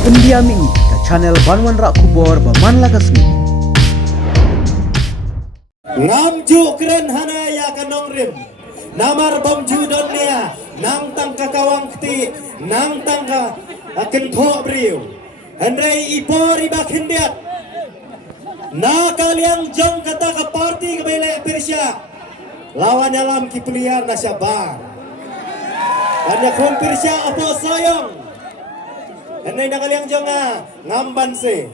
Pendiami ke channel Banwan Rak Kubor Baman Lagasmi. Ngamju keren hana ya kanong rim. Namar bomju donia nang tangka kawang kti nang tangka akan thok briu. Hendrai ipor ibak hindiat. Na kaliang jong kata ke parti ke belai Persia. Lawan alam ki peliar nasyabar. Hanya kong Persia apa sayang. Hendrai na kaliang jong ngamban se.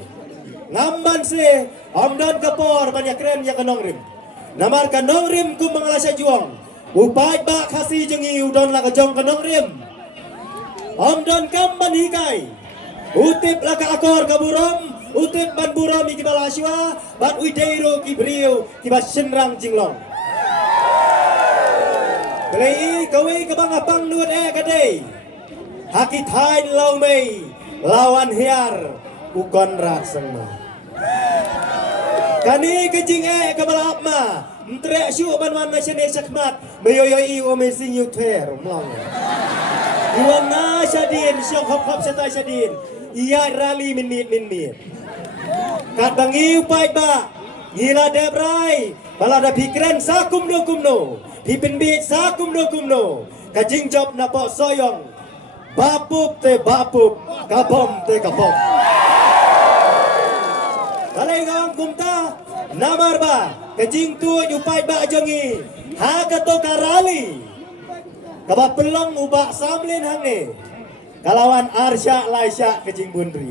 Ngamban se omdon kapor banyak keren ya kanong rim. Namar kanong rim ku mengalasya juang. Upai bak kasih jengi udon la kajong kanong rim. Omdon kamban hikai. Utip la ka akor kaburom. Utip ban burom iki balaswa. Ban uideiro ki brio ki bas senrang jinglong. Kelei kawi kabang apang nuat kadai. Haki tain lau mei. Lawan hiar. Ukon raseng ma. Kani kejing kabalap ma. Mtrek syuk banwan nasyane sakmat. Meyoyoi o mesing yuter. Mlang. Iwan na syadin. Syok hop-hop setai syadin. Ia rali minit. Kat bangi upai ba. Gila debrai. Balada pikiran sakum no kumno. Pipin bit sakum no kumno. Kajing job napok soyong. Bapup te bapup. Kabom te kabom. Balai kang kumta namar ba kajing tu upai ba jongi ha kato karali kaba pelong ubak samlin hangne kalawan Arsya Laisya kajing bundri.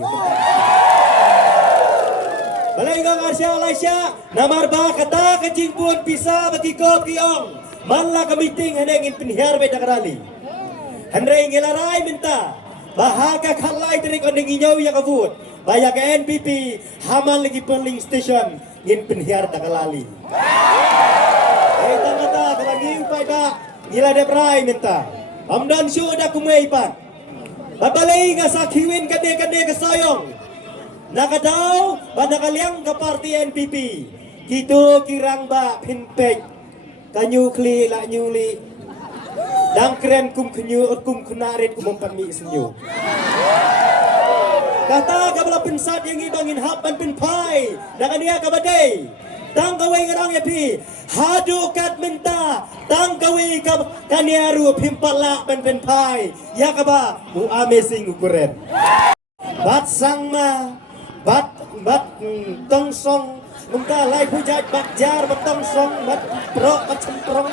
Balai kang Arsya Laisya namar ba kata kajing pun bisa bagi kop kiong manla ka meeting haneng pinhiar be karali handre ngelarai minta bahaga khalai dari kondeng inyau ya kabut. Baya ke NPP hamal lagi polling station ngin penhiar tak lali. Tang kata lagi upai ba gila deprai minta. Amdan syu dah kumai pat. Babalai nga sakiwin kade kesayong. Nakadaw pada kaliang ke parti NPP. Gitu kirang ba pinpek kanyu kli la nyuli. Dang keren kum kenyu kum kunarit kum pami senyu. Kata kabla pensat yang ibangin hapan penpai dengan dia kabadai tang kawai ngarang ya pi hadu kat minta tang kawai kaniaru pimpala penpai ya kaba mu amazing ukuran bat sangma bat tong song minta lai pujat bat jar bat tong song bat pro bat semprong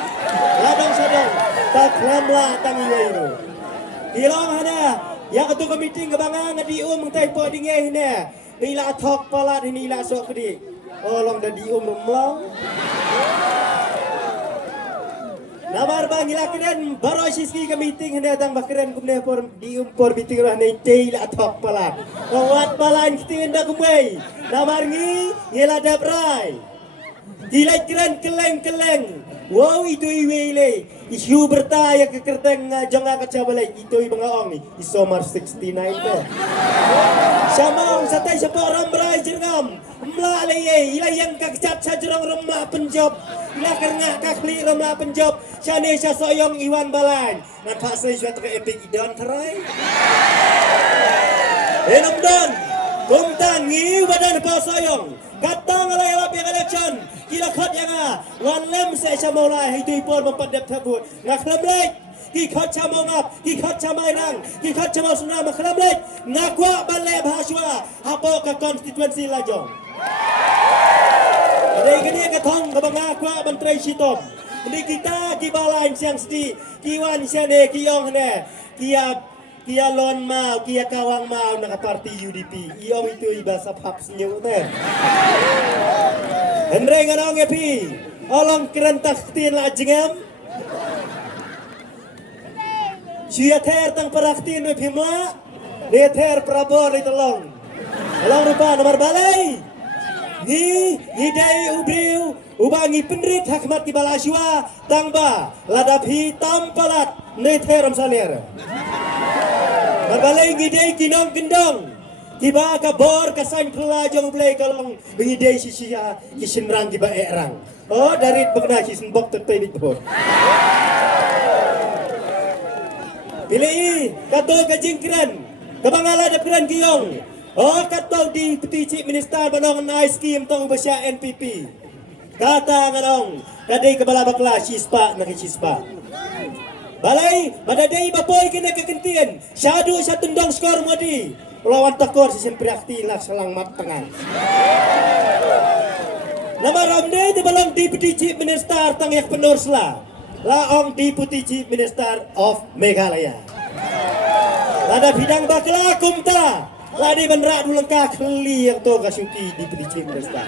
ladang sadang tak lamla tang iwairu hilang hana yang ketua meeting kebangan ngadi mengtai po dingeh ne ila thok pala ni ila sok kedi olong dah di rumlang namar bang ila keren baro siski ke meeting ne tang bakren kumne por di por meeting lah ne ila thok pala wat pala kitin dah kumai namar ngi ila dabrai ila keren keleng wow itu iwele isu bertaya ke kerteng jangan kacabalai itu ibangaong isomar 69 to samang satay sa orang berai jerngam mlalay ila yang kakcap sa jerong rumah penjob ila karena kakli rumah penjob syane sa soyong iwan balan nan pasay syat ke epic idon terai enamdan kumtang ngi badan pasoyong katang alay alap yang election kila khot yang wan lem se chamolai hitu ipor mempadap tabut ngakhlablet ki khot chamongap ki khot chamairang ki khot chamau sunna makhlablet ngakwa balai bahaswa hapo ka konstituensi lajong adai gini ka thong ka bangakwa menteri sitom di kita ki balai siang sedi kiwan siane kiyong ne kia lon mau kia kawang mau nak parti UDP iong itu ibasa hap senyum teh Hendreng ngarang epi olong kerentak tin la jengam sia ter tang paraktin we phimla de ter prabor di tolong olong rupa nomor balai ni dai ubriu ubangi penrit hakmat di balaswa tangba ladap hitam palat ne ter amsaler Marbalay ngidey kinong gendong Kiba ka bor kasan kelajong blay kalong ngidey sisiya kisinrang kiba erang oh dari pagna kisinbok terpay bor Pilih kato kajingkran Kabangala ada peran kiyong. Oh katau di peti Chief Minister banong na scheme tong basya NPP. Kata nganong kadai kebala bakla sispa nak sispa. Balai badaday bapoy kena kekentian. Syadu sa tundong skor modi. Lawan takor si sempriakti lah selang mat tengah. Nama ramne di balang Deputy Chief Minister tangyak penursla. Laong Deputy Chief Minister of Meghalaya. Lada bidang bakla kumta. Ladi benrak dulengka keli yang to kasuki Deputy Chief Minister.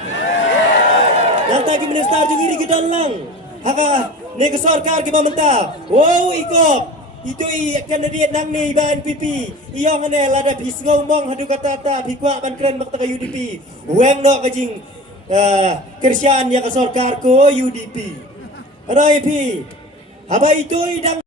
Nanti Minister juga iri kita lang. Haka nega sarkar kita mentah. Wow ikop. Itu kandidat nang ni ba NPP. Iyong ane lada bis ngomong hadu kata ta bikwa ban keren bakta ka UDP. Weng no kajing kerjaan ya ka sarkar ko UDP. Ada IP. Haba itu idang